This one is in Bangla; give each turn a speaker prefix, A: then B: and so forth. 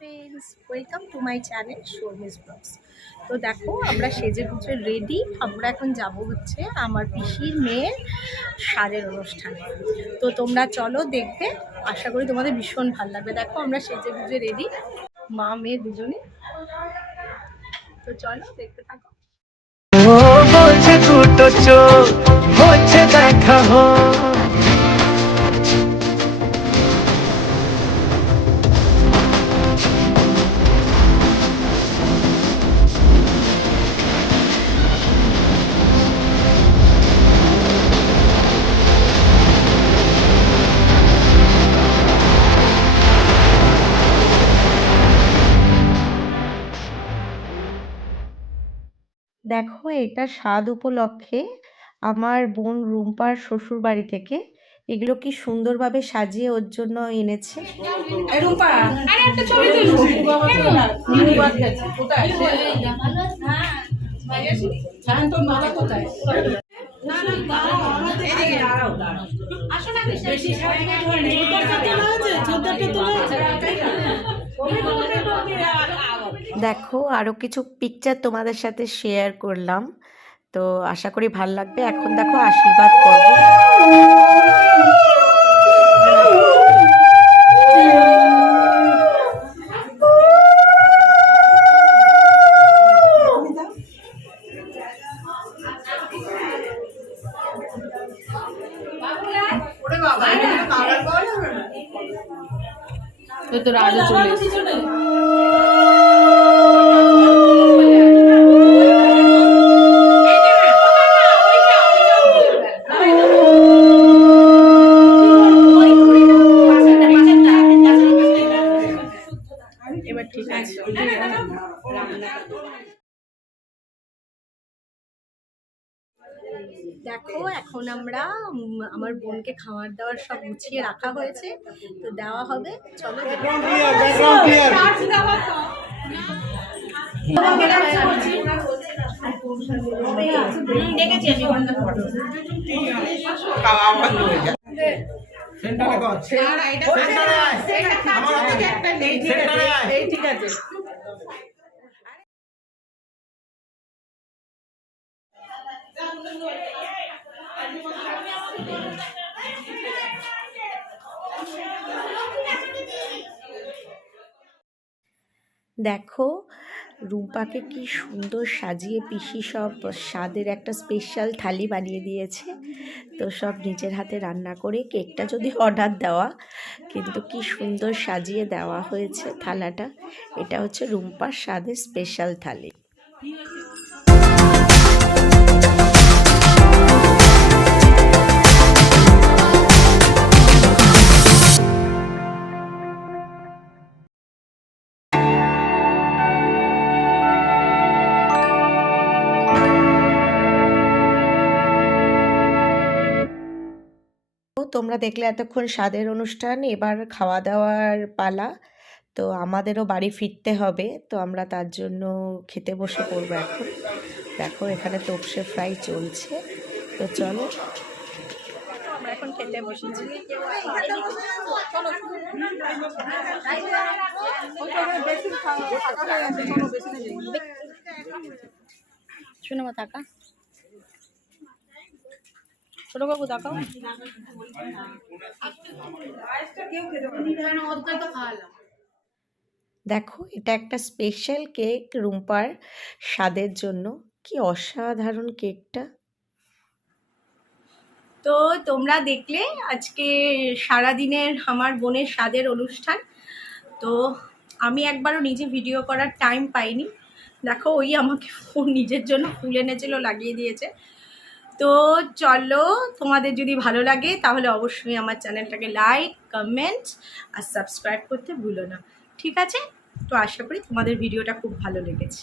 A: Friends welcome to my channel Sharmi's blogs তো দেখো, আমরা সেজে গুজে রেডি আমরা এখন যাব হচ্ছে আমার পিসির মেয়ের সাজের অনুষ্ঠানে। তো তোমরা চলো দেখবে, আশা করি তোমাদের ভীষণ ভালো লাগবে। দেখো, আমরা সেজে গুজে রেডি মা, মেয়ে দুজনে। তো চলো, দেখতে থাকো।
B: দুটো চোখ দেখা হো
C: দেখো এটা স্বাদ উপলক্ষে আমার বোন রুম্পার শ্বশুর বাড়ি থেকে এগুলো কি সুন্দরভাবে সাজিয়ে ওর জন্য এনেছে? দেখো, আরও কিছু পিকচার তোমাদের সাথে শেয়ার করলাম। তো আশা করি ভালো লাগবে। এখন দেখো, আশীর্বাদ করব।
D: তো আলো চলে।
A: এবার ঠিক আছে দেখো এখন আমরা আমার বোনকে খাবার দাবার সব গুছিয়ে রাখা হয়েছে তো দেওয়া হবে। চলো
C: দেখো রুম্পাকে কি সুন্দর সাজিয়ে পিসি সব স্বাদের একটা স্পেশাল থালি বানিয়ে দিয়েছে। তো সব নিজের হাতে রান্না করে কেকটা যদি অর্ডার দেওয়া, কিন্তু কি সুন্দর সাজিয়ে দেওয়া হয়েছে থালাটা। এটা হচ্ছে রুম্পার স্বাদের স্পেশাল থালি। তোমরা দেখলে এতক্ষণ স্বাদের অনুষ্ঠান এবার খাওয়া দাওয়ার পালা। তো আমাদেরও বাড়ি ফিরতে হবে তো আমরা তার জন্য খেতে বসে পড়ব এখন। দেখো এখানে তোপসে ফ্রাই চলছে। তো চলো।
A: আমরা এখন খেতে বসেছি। শোনো মা টাকা ছোট বাবু দেখাও।
C: দেখো, এটা একটা স্পেশাল কেক রুম্পার স্বাদের জন্য। কি অসাধারণ কেকটা
A: তো তোমরা দেখলে আজকে সারাদিনের আমার বোনের স্বাদের অনুষ্ঠান। তো আমি একবারও নিজে ভিডিও করার টাইম পাইনি। দেখো, ওই আমাকে ফোন নিজের জন্য ফুল এনেছিল, লাগিয়ে দিয়েছে। তো চলো, তোমাদের যদি ভালো লাগে, তাহলে অবশ্যই আমার চ্যানেলটাকে লাইক কমেন্ট আর সাবস্ক্রাইব করতে ভুলো না। ঠিক আছে? তো আশা করি তোমাদের ভিডিওটা খুব ভালো লেগেছে।